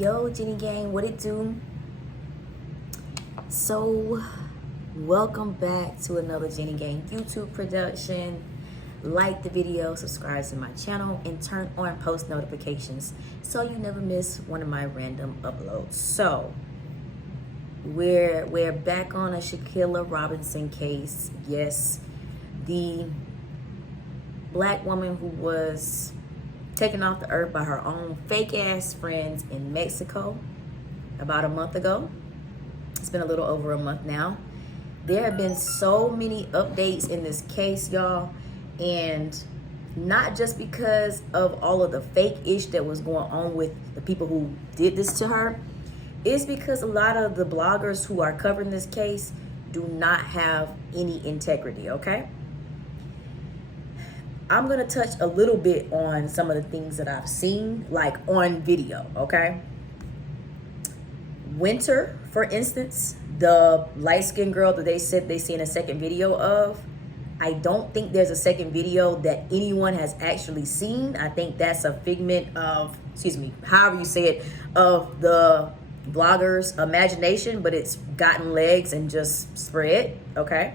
Yo, Jennygang, what it do? So, welcome back to another Jennygang YouTube production. Like the video, subscribe to my channel, and turn on post notifications so you never miss one of my random uploads. So, we're back on a Shanquella Robinson case. Yes, the black woman who was taken off the earth by her own fake ass friends in Mexico about a month ago. It's been a little over a month now. There have been so many updates in this case, y'all, and not just because of all of the fake ish that was going on with the people who did this to her. It's because a lot of the bloggers who are covering this case do not have any integrity, okay? I'm gonna touch a little bit on some of the things that I've seen, like on video, okay? Winter, for instance, the light-skinned girl that they said they seen a second video of, I don't think there's a second video that anyone has actually seen. I think that's a figment of, however you say it, of the blogger's imagination, but it's gotten legs and just spread, okay?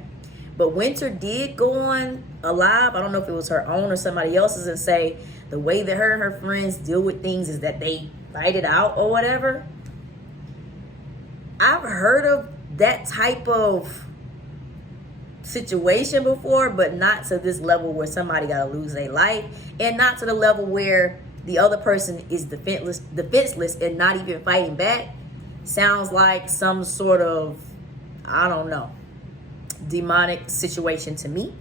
But Winter did go on a live, I don't know if it was her own or somebody else's, and say the way that her and her friends deal with things is that they fight it out or whatever. I've heard of that type of situation before, but not to this level where somebody got to lose their life, and not to the level where the other person is defenseless and not even fighting back. Sounds like some sort of, I don't know, demonic situation to me.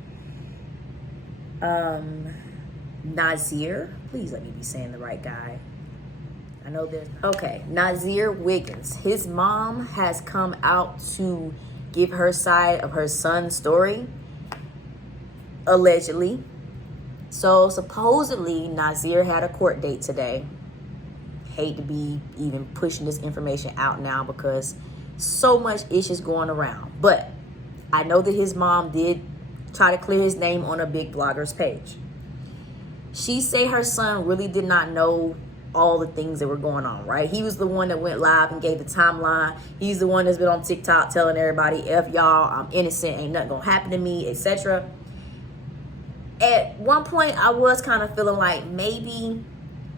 Nazir, please let me be saying the right guy. I know there's okay. Nazir Wiggins, his mom has come out to give her side of her son's story, allegedly. So supposedly Nazir had a court date today. Hate to be even pushing this information out now because so much issues going around, but I know that his mom did try to clear his name on a big blogger's page. She say her son really did not know all the things that were going on, right? He was the one that went live and gave the timeline. He's the one that's been on TikTok telling everybody, F y'all, I'm innocent, ain't nothing gonna happen to me, etc. At one point, I was kind of feeling like maybe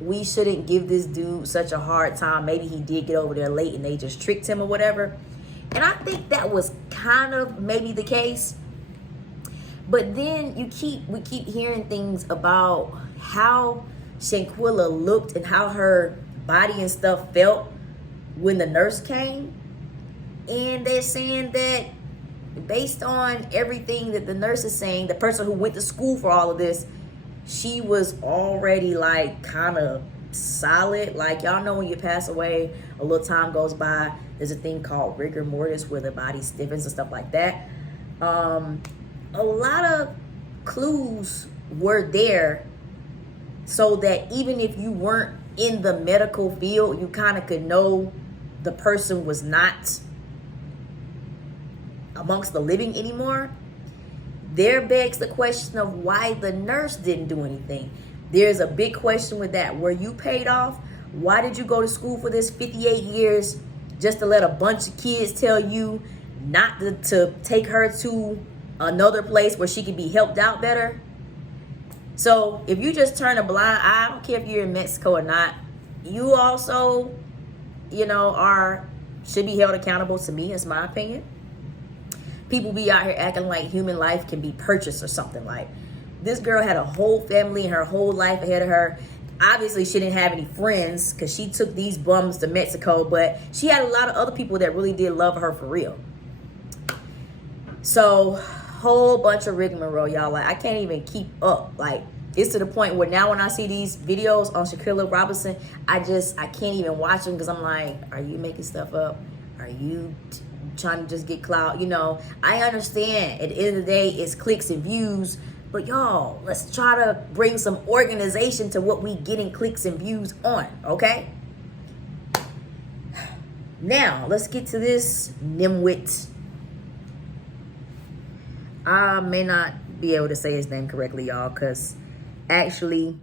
we shouldn't give this dude such a hard time. Maybe he did get over there late and they just tricked him or whatever. And I think that was kind of maybe the case. But then we keep hearing things about how Shanquella looked and how her body and stuff felt when the nurse came. And they're saying that based on everything that the nurse is saying, the person who went to school for all of this, she was already like kind of solid. Like, y'all know when you pass away, a little time goes by, there's a thing called rigor mortis where the body stiffens and stuff like that. A lot of clues were there so that even if you weren't in the medical field, you kind of could know the person was not amongst the living anymore. There begs the question of why the nurse didn't do anything. There's a big question with that. Were you paid off? Why did you go to school for this 58 years just to let a bunch of kids tell you not to take her to another place where she could be helped out better? So if you just turn a blind eye, I don't care if you're in Mexico or not, you also, should be held accountable. To me, it's my opinion. People be out here acting like human life can be purchased or something. Like, this girl had a whole family and her whole life ahead of her. Obviously, she didn't have any friends because she took these bums to Mexico, but she had a lot of other people that really did love her for real. So, whole bunch of rigmarole, y'all. Like, I can't even keep up. Like, it's to the point where now when I see these videos on Shanquella Robinson, I can't even watch them because I'm like, are you making stuff up? Are you trying to just get clout? I understand at the end of the day it's clicks and views, but y'all, let's try to bring some organization to what we getting clicks and views on, okay? Now let's get to this nimwit. I may not be able to say his name correctly, y'all, because actually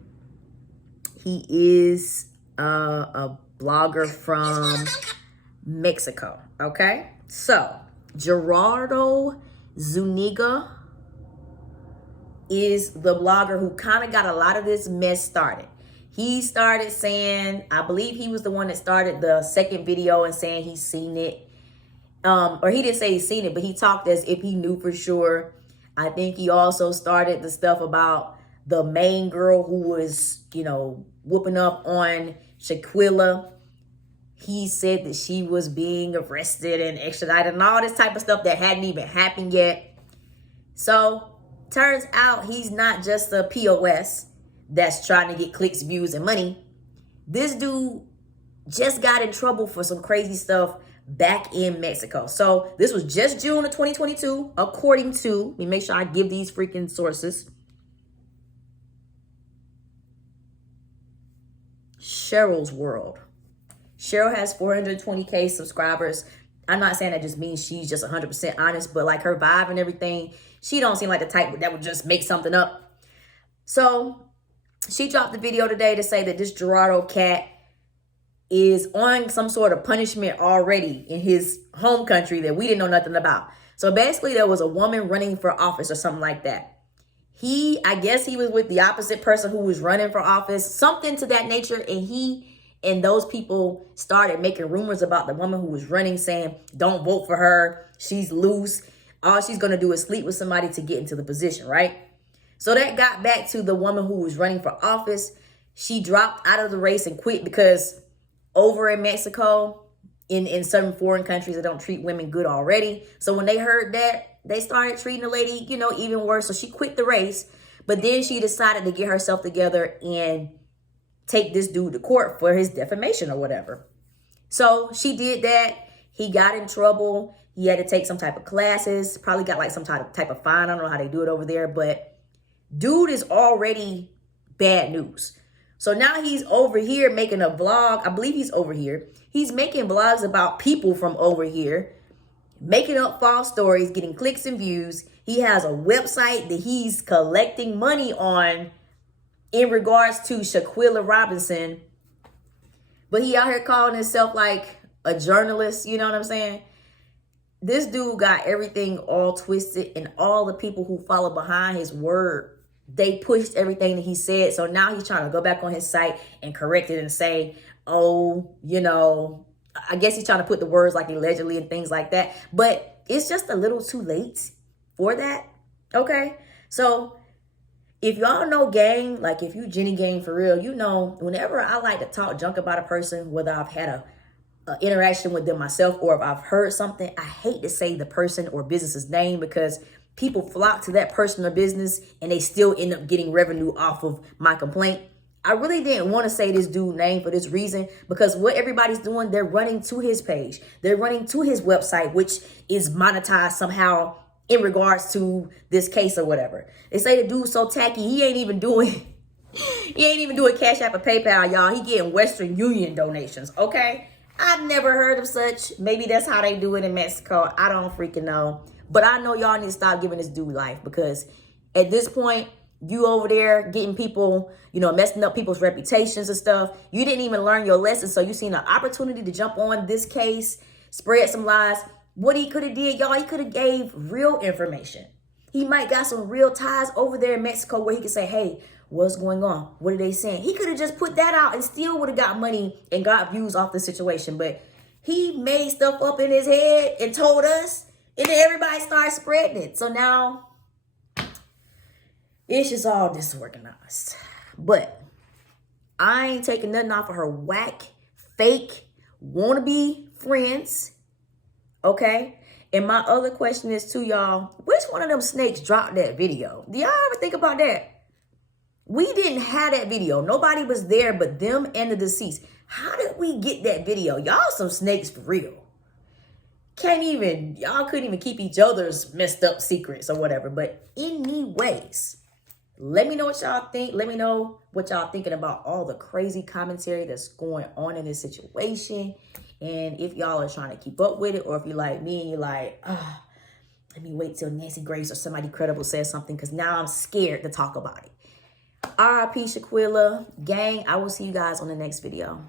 he is a blogger from Mexico. Okay, so Gerardo Zuniga is the blogger who kind of got a lot of this mess started. He started saying, I believe he was the one that started the second video and saying he's seen it. Or he didn't say he's seen it, but he talked as if he knew for sure. I think he also started the stuff about the main girl who was, you know, whooping up on Shanquella. He said that she was being arrested and extradited and all this type of stuff that hadn't even happened yet. So turns out he's not just a POS that's trying to get clicks, views, and money. This dude just got in trouble for some crazy stuff back in Mexico. So this was just June of 2022, according to, let me make sure I give these freaking sources. Cheryl's World. Cheryl has 420K subscribers. I'm not saying that just means she's just 100% honest, but like her vibe and everything, she don't seem like the type that would just make something up. So she dropped the video today to say that this Gerardo cat is on some sort of punishment already in his home country that we didn't know nothing about. So basically there was a woman running for office or something like that. I guess he was with the opposite person who was running for office, something to that nature. And he and those people started making rumors about the woman who was running, saying, don't vote for her. She's loose. All she's going to do is sleep with somebody to get into the position, right? So that got back to the woman who was running for office. She dropped out of the race and quit because over in Mexico, in certain foreign countries, they don't treat women good already. So when they heard that, they started treating the lady, you know, even worse. So she quit the race, but then she decided to get herself together and take this dude to court for his defamation or whatever. So she did that. He got in trouble. He had to take some type of classes, probably got like some type of fine. I don't know how they do it over there, but dude is already bad news. So now he's over here making a vlog. I believe he's over here. He's making vlogs about people from over here, making up false stories, getting clicks and views. He has a website that he's collecting money on in regards to Shanquella Robinson. But he out here calling himself like a journalist. You know what I'm saying? This dude got everything all twisted, and all the people who follow behind his word, they pushed everything that he said. So now he's trying to go back on his site and correct it and say, oh, you know, I guess he's trying to put the words like allegedly and things like that. But it's just a little too late for that. Okay. So if y'all know gang, like if you Jennygang for real, you know, whenever I like to talk junk about a person, whether I've had a interaction with them myself or if I've heard something, I hate to say the person or business's name because people flock to that person or business and they still end up getting revenue off of my complaint. I really didn't want to say this dude's name for this reason, because what everybody's doing, they're running to his page. They're running to his website, which is monetized somehow in regards to this case or whatever. They say the dude's so tacky, he ain't even doing Cash App or PayPal, y'all. He getting Western Union donations, okay? I've never heard of such. Maybe that's how they do it in Mexico. I don't freaking know. But I know y'all need to stop giving this dude life, because at this point, you over there getting people, you know, messing up people's reputations and stuff. You didn't even learn your lesson. So you seen an opportunity to jump on this case, spread some lies. What he could have did, y'all, he could have gave real information. He might got some real ties over there in Mexico where he could say, hey, what's going on? What are they saying? He could have just put that out and still would have got money and got views off the situation. But he made stuff up in his head and told us, and then everybody started spreading it. So now it's just all disorganized. But I ain't taking nothing off of her whack, fake, wannabe friends. Okay? And my other question is to y'all, which one of them snakes dropped that video? Do y'all ever think about that? We didn't have that video. Nobody was there but them and the deceased. How did we get that video? Y'all some snakes for real. Y'all couldn't even keep each other's messed up secrets or whatever. But anyways, let me know what y'all think. Let me know what y'all thinking about all the crazy commentary that's going on in this situation. And if y'all are trying to keep up with it, or if you're like me and you're like, let me wait till Nancy Grace or somebody credible says something, because now I'm scared to talk about it. RIP Shanquella. Gang, I will see you guys on the next video.